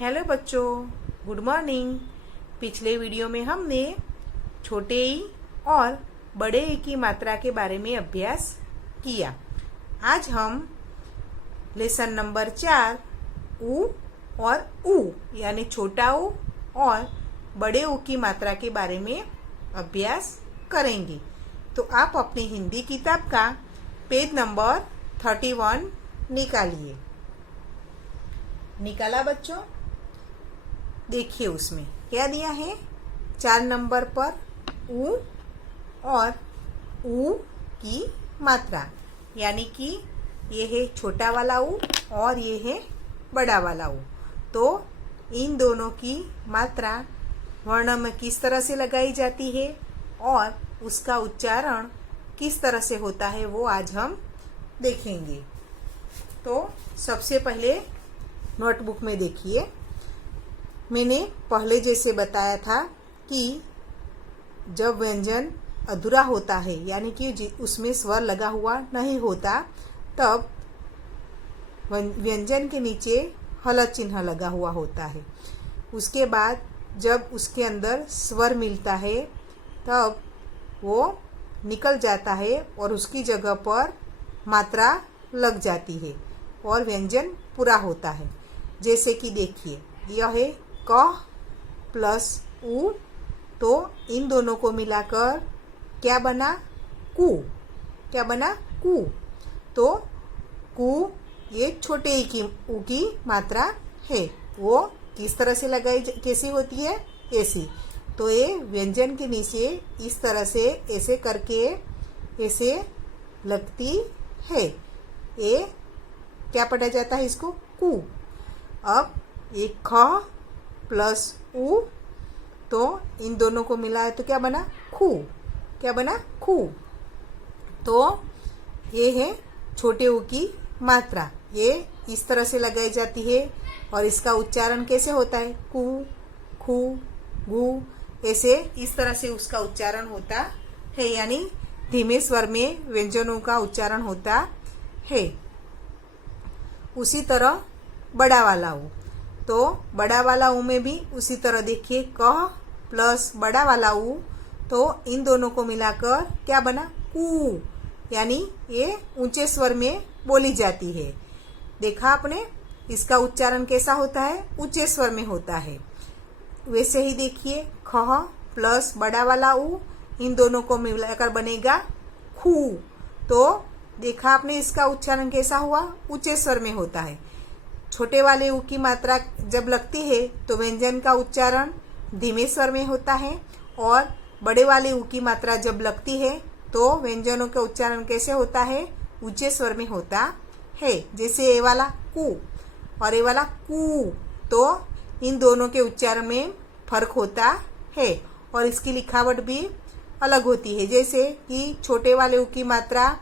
Hello बच्चों, good morning. पिछले video में हमने छोटे ई और बड़े ई की मात्रा के बारे में अभ्यास किया। आज हम लेसन नंबर 4 ऊ और ऊ यानी छोटा ऊ और बड़े ऊ की मात्रा के बारे में अभ्यास करेंगे। तो आप अपनी हिंदी किताब का पेज नंबर 31 निकालिए। निकाला बच्चों? देखिए उसमें क्या दिया है। 4 नंबर पर ऊ और ऊ की मात्रा, यानी कि ये है छोटा वाला ऊ और ये है बड़ा वाला ऊ। तो इन दोनों की मात्रा वर्ण में किस तरह से लगाई जाती है और उसका उच्चारण किस तरह से होता है वो आज हम देखेंगे। तो सबसे पहले नोटबुक में देखिए, मैंने पहले जैसे बताया था कि जब व्यंजन अधूरा होता है यानी कि उसमें स्वर लगा हुआ नहीं होता, तब व्यंजन के नीचे हल चिन्ह लगा हुआ होता है। उसके बाद जब उसके अंदर स्वर मिलता है तब वो निकल जाता है और उसकी जगह पर मात्रा लग जाती है और व्यंजन पूरा होता है। जैसे कि देखिए, यह है क प्लस ऊ, तो इन दोनों को मिलाकर क्या बना? कू। क्या बना? कू। तो कू ये छोटे ई की ऊ की मात्रा है। वो किस तरह से लगाई कैसी होती है? ऐसी। तो ये व्यंजन के नीचे इस तरह से ऐसे करके ऐसे लगती है। ये क्या पढ़ा जाता है? इसको कू। अब एक ख प्लस ऊ, तो इन दोनों को मिला है तो क्या बना? खू। क्या बना? खू। तो ये है छोटे ऊ की मात्रा। ये इस तरह से लगाई जाती है और इसका उच्चारण कैसे होता है? कू, खू, गू, ऐसे इस तरह से उसका उच्चारण होता है, यानी धीमे स्वर में व्यंजनों का उच्चारण होता है। उसी तरह बड़ा वाला ऊ, तो बड़ा वाला ऊ में भी उसी तरह देखिए, क प्लस बड़ा वाला ऊ, तो इन दोनों को मिलाकर क्या बना? कू, यानी ये ऊंचे स्वर में बोली जाती है। देखा आपने? इसका उच्चारण कैसा होता है? ऊंचे स्वर में होता है। वैसे ही देखिए, ख प्लस बड़ा वाला ऊ, इन दोनों को मिलाकर बनेगा खू। तो देखा आपने इसका उच्चारण कैसा हुआ? ऊंचे स्वर में होता है। छोटे वाले ऊ की मात्रा जब लगती है तो व्यंजन का उच्चारण धीमे स्वर में होता है और बड़े वाले ऊ की मात्रा जब लगती है तो व्यंजनों का उच्चारण कैसे होता है? ऊंचे स्वर में होता है। जैसे ए वाला कू और ए वाला कू, तो इन दोनों के उच्चारण में फर्क होता है और इसकी लिखावट भी अलग होती है। जैसे कि छोटे वाले ऊ की मात्रा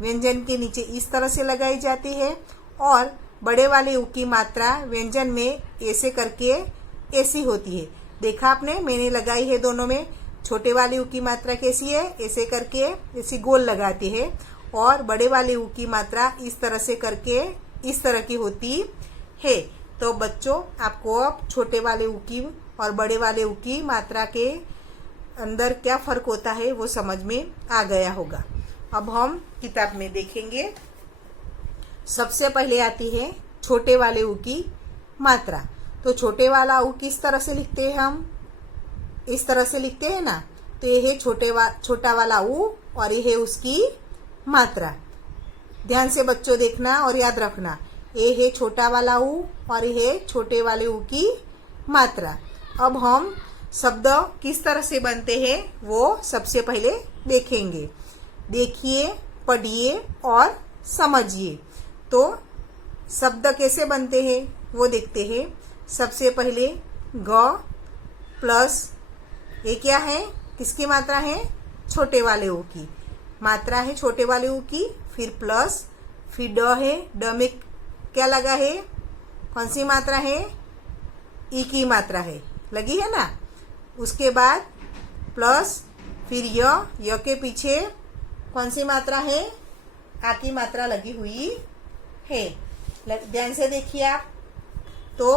व्यंजन के नीचे इस तरह से लगाई जाती है और बड़े वाले ऊ की मात्रा व्यंजन में ऐसे करके ऐसी होती है। देखा आपने? मैंने लगाई है दोनों में। छोटे वाले ऊ की मात्रा कैसी है? ऐसे करके ऐसी गोल लगाती है और बड़े वाले ऊ की मात्रा इस तरह से करके इस तरह की होती है। तो बच्चों, आपको अब छोटे वाले ऊ की और बड़े वाले ऊ की मात्रा के अंदर क्या फर्क होता है वो समझ में आ गया होगा। अब हम किताब में देखेंगे। सबसे पहले आती है छोटे वाले ऊ की मात्रा। तो छोटे वाला ऊ किस तरह से लिखते हैं? हम इस तरह से लिखते हैं ना। तो ये है छोटा वाला ऊ और ये है उसकी मात्रा। ध्यान से बच्चों देखना और याद रखना, ये है छोटा वाला ऊ और ये है छोटे वाले ऊ की मात्रा। अब हम शब्द किस तरह से बनते हैं वो सबसे पहले देखेंगे। देखिए, पढ़िए और समझिए। तो शब्द कैसे बनते हैं वो देखते हैं। सबसे पहले ग प्लस, ये क्या है? किसकी मात्रा है? छोटे वाले ऊ की मात्रा है, छोटे वाले ऊ की। फिर प्लस, फिर ड है। ड में क्या लगा है? कौन सी मात्रा है? ई की मात्रा है, लगी है ना। उसके बाद प्लस, फिर य के पीछे कौन सी मात्रा है? आ की मात्रा लगी हुई है। ध्यान से देखिए आप। तो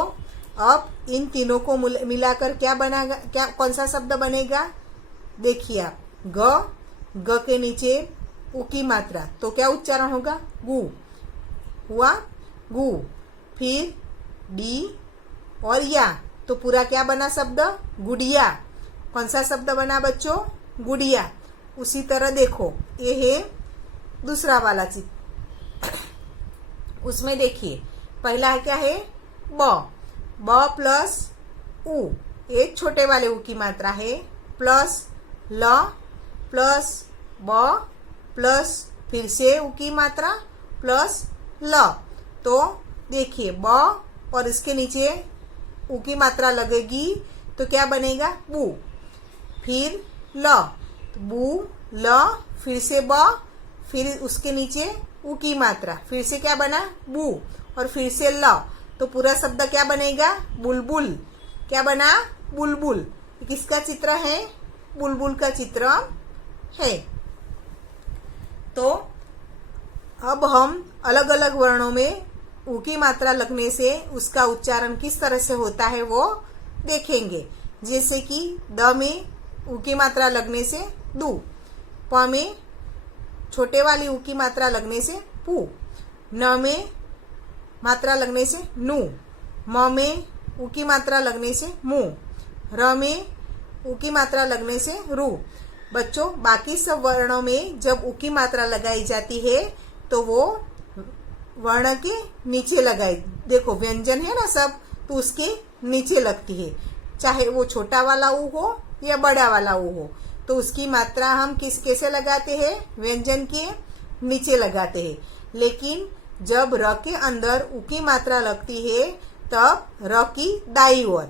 अब इन तीनों को मिलाकर क्या बनेगा, क्या कौन सा शब्द बनेगा? देखिए आप, ग के नीचे उ की मात्रा, तो क्या उच्चारण होगा? गु हुआ, गु। फिर डी और या, तो पूरा क्या बना शब्द? गुड़िया। कौन सा शब्द बना बच्चों? गुड़िया। उसी तरह देखो, ये है दूसरा वाला चित्र। उसमें देखिए, पहला क्या है? ब प्लस उ, ये छोटे वाले उ की मात्रा है, प्लस ल प्लस ब प्लस फिर से उ की मात्रा प्लस ल। तो देखिए, ब और इसके नीचे उ की मात्रा लगेगी तो क्या बनेगा? बू। फिर ल, तो बू ल, फिर से ब, फिर उसके नीचे उ की मात्रा, फिर से क्या बना? बू, और फिर से ल। तो पूरा शब्द क्या बनेगा? बुलबुल। क्या बना? बुलबुल। किसका चित्र है? बुलबुल का चित्र है। तो अब हम अलग अलग वर्णों में उ की मात्रा लगने से उसका उच्चारण किस तरह से होता है वो देखेंगे। जैसे कि द में उ की मात्रा लगने से दू, प में छोटे वाली उ की मात्रा लगने से पू, न में मात्रा लगने से नू, म में उ की मात्रा लगने से मु, र में उ की मात्रा लगने से रू। बच्चों, बाकी सब वर्णों में जब उ की मात्रा लगाई जाती है तो वो वर्ण के नीचे लगाई, देखो व्यंजन है ना सब, तो उसके नीचे लगती है, चाहे वो छोटा वाला उ हो या बड़ा वाला उ हो, तो उसकी मात्रा हम कैसे लगाते हैं? व्यंजन के नीचे लगाते हैं। लेकिन जब र के अंदर उ की मात्रा लगती है तब र की दाई ओर,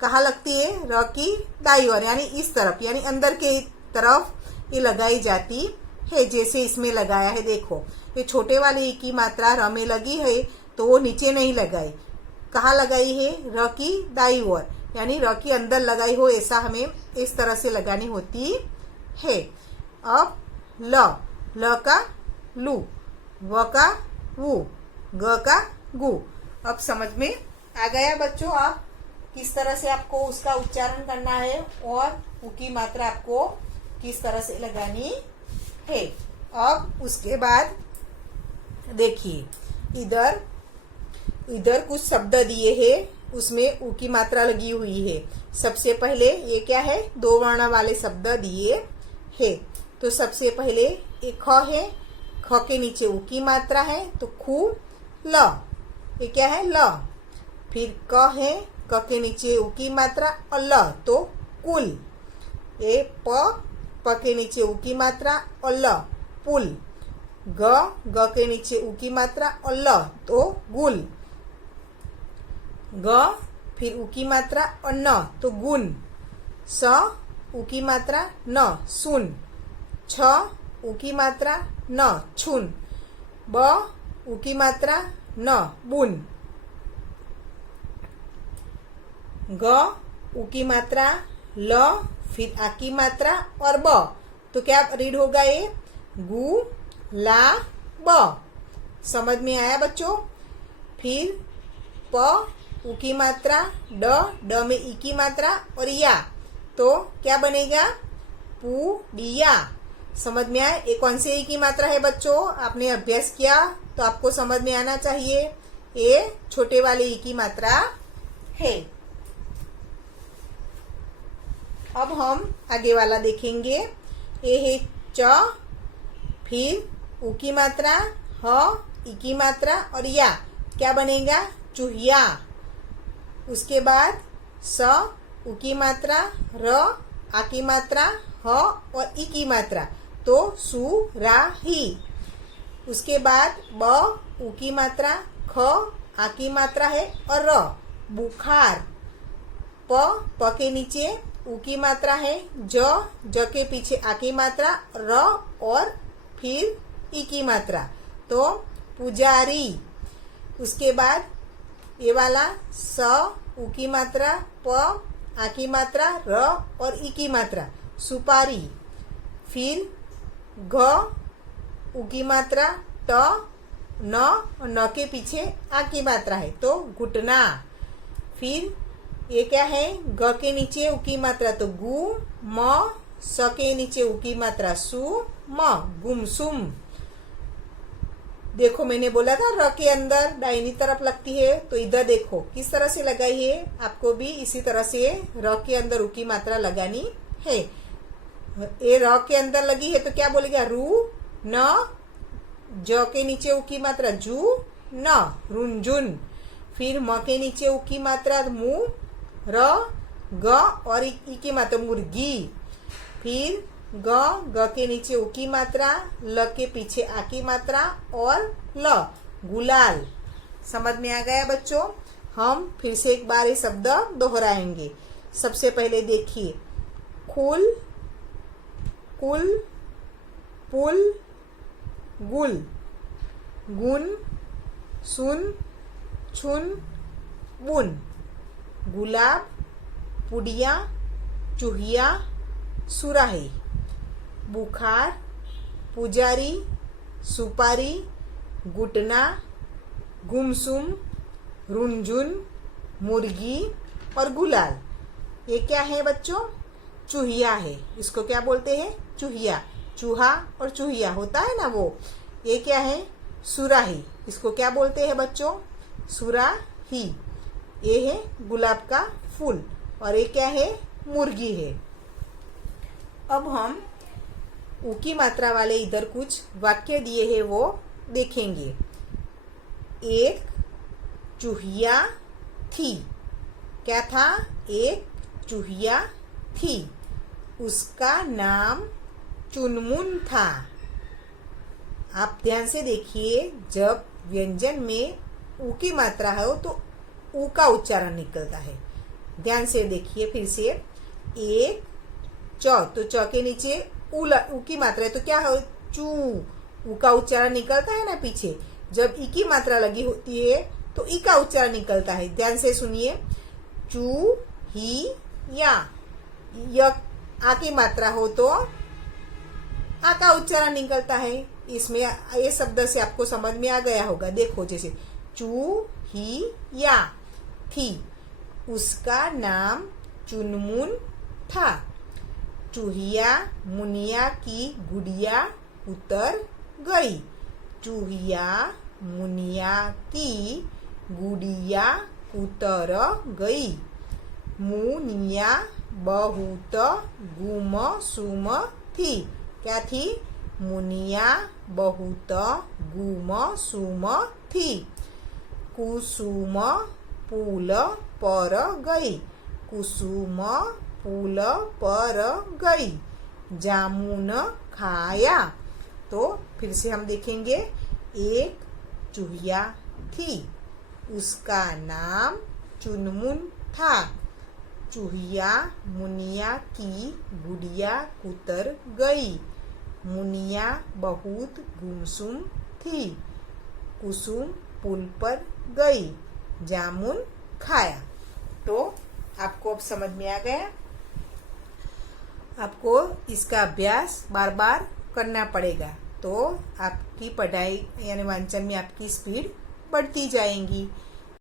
कहाँ लगती है? र की दाई ओर, यानी इस तरफ, यानी अंदर के तरफ ये लगाई जाती है। जैसे इसमें लगाया है, देखो ये छोटे वाले ई की मात्रा र में लगी है तो वो नीचे नहीं लगाई, कहाँ लगाई है? र की दाई ओर, यानी र की अंदर लगाई हो, ऐसा हमें इस तरह से लगानी होती है। अब ल का लू, व का वू, ग का गु। अब समझ में आ गया बच्चों, आप किस तरह से आपको उसका उच्चारण करना है और उ की मात्रा आपको किस तरह से लगानी है। अब उसके बाद देखिए, इधर कुछ शब्द दिए हैं, उसमें उ की मात्रा लगी हुई है। सबसे पहले ये क्या है? दो वर्ण वाले शब्द दिए है। तो सबसे पहले एक ख है, ख के नीचे उ की मात्रा है तो खू ल, ये क्या है? ल। फिर क है, क के नीचे उ की मात्रा और ल, तो कुल। ये प के नीचे उ की मात्रा और ल, पुल। ग के नीचे उ की मात्रा और ल, तो गुल। ग फिर उ की मात्रा और न, तो गुन। स उ की मात्रा न, सुन। छ उ की मात्रा न, छुन। ब उ की मात्रा न, बुन। ग उ की मात्रा ल, फिर आ की मात्रा और ब, तो क्या रीड होगा? ये गु ला ब। समझ में आया बच्चों? फिर प उ की मात्रा ड में ई की मात्रा और या, तो क्या बनेगा? पू डिया। समझ में आया? ये कौन से ई की मात्रा है बच्चों? आपने अभ्यास किया तो आपको समझ में आना चाहिए, ये छोटे वाले ई की मात्रा है। अब हम आगे वाला देखेंगे। ये है च, फिर उ की मात्रा, ह, ई की मात्रा और या, क्या बनेगा? चूहिया। उसके बाद स, उ की मात्रा, र, आ की मात्रा, ह और ई की मात्रा, तो सुराही। उसके बाद ब, उ की मात्रा, ख, आ की मात्रा है और र, बुखार। प के नीचे उ की मात्रा है, ज के पीछे आ की मात्रा, र और फिर ई की मात्रा, तो पुजारी। उसके बाद ये वाला स, उ की मात्रा, प, आ की मात्रा, र और ई की मात्रा, सुपारी। फिर घ, उ की मात्रा, ट, न और न के पीछे आ की मात्रा है, तो घुटना। फिर ये क्या है, ग के नीचे उ की मात्रा तो गु म, स के नीचे उ की मात्रा सु म, गुमसुम। देखो मैंने बोला था र के अंदर दाहिनी तरफ लगती है, तो इधर देखो किस तरह से लगाई है। आपको भी इसी तरह से र के अंदर उ की मात्रा लगानी है। ये र के अंदर लगी है तो क्या बोलेगा, रू न, ज के नीचे उ की मात्रा जू न, रुंजुन। फिर म के नीचे उ की मात्रा मु, र ग और ई की मात्रा मुर्गी। फिर ग के नीचे उ की मात्रा, ल के पीछे आ की मात्रा और ल, गुलाल। समझ में आ गया बच्चों? हम फिर से एक बार ये शब्द दोहराएंगे। सबसे पहले देखिए, खुल, कुल, पुल, गुल, गुन, सुन, छुन, बुन, गुलाब, पुड़िया, चूहिया, सुराही, बुखार, पुजारी, सुपारी, घुटना, गुमसुम, रुंझुन, मुर्गी और गुलाल। ये क्या है बच्चों? चूहिया है। इसको क्या बोलते हैं? चूहिया। चूहा और चूहिया होता है ना वो। ये क्या है? सुराही। इसको क्या बोलते हैं बच्चों? सुराही। ये है गुलाब का फूल और ये क्या है? मुर्गी है। अब हम उ की मात्रा वाले इधर कुछ वाक्य दिए हैं वो देखेंगे। एक चूहिया थी। क्या था? एक चूहिया थी। उसका नाम चुनमुन था। आप ध्यान से देखिए, जब व्यंजन में उ की मात्रा है तो उ का उच्चारण निकलता है। ध्यान से देखिए फिर से। एक च, तो च के नीचे उ की मात्रा है तो क्या है? चू। उ का उच्चारण निकलता है ना पीछे। जब ई की मात्रा लगी होती है तो ई का उच्चारण निकलता है। ध्यान से सुनिए। चू ही या, आ की मात्रा हो तो आ का उच्चारण निकलता है। इसमें ये शब्द से आपको समझ में आ गया होगा। देखो जैसे चू ही या थी। उसका नाम चुनमुन था। चूहिया मुनिया की गुड़िया उतर गई। चूहिया मुनिया की गुड़िया उतर गई। मुनिया बहुत गुमसुम थी। क्या थी? मुनिया बहुत गुमसुम थी। कुसुम पुल पर गई। कुसुम पुल पर गई। जामुन खाया। तो फिर से हम देखेंगे। एक चूहिया थी। उसका नाम चुनमुन था। चूहिया मुनिया की गुड़िया उतर गई। मुनिया बहुत गुमसुम थी। कुसुम पुल पर गई। जामुन खाया। तो आपको अब समझ में आ गया। आपको इसका अभ्यास बार बार करना पड़ेगा, तो आपकी पढ़ाई यानी वांचन में आपकी स्पीड बढ़ती जाएगी।